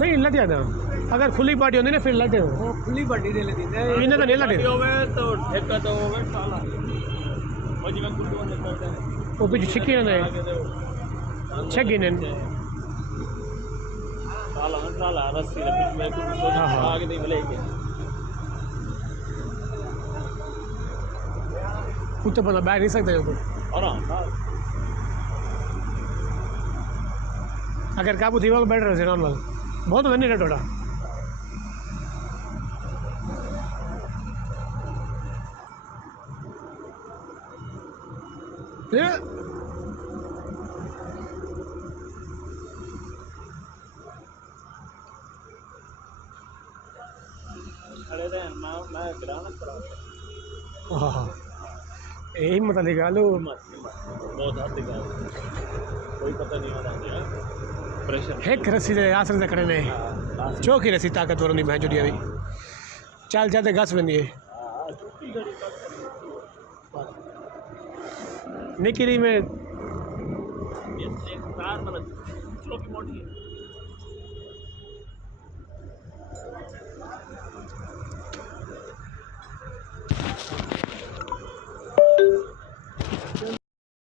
नहीं लटिया था अगर खुली पार्टी होती ना फिर लटे हो खुली पार्टी दे लेती है इन्हें तो नहीं लटे तो ठेका तो होवे साला मजी में कुछ नहीं करते वो पीछे छिकी ने छगी ने साला रस्सी के बीच में कुछ आगे नहीं मिलेगी कुछ तो बंदा बैठ नहीं सकते हो और अगर काबू थी वाला बैठ रहे थे नॉर्मल बहुत बनी रेट होता यही मतलब गालो बहुत हाथी का कोई पता नहीं आ रहा प्रेशर एक रस्सी से आसर से खड़े ने चौकी रस्सी ताकतवर नहीं मैं जुड़ी अभी चल जाते घस बनी है निकली में मोटी है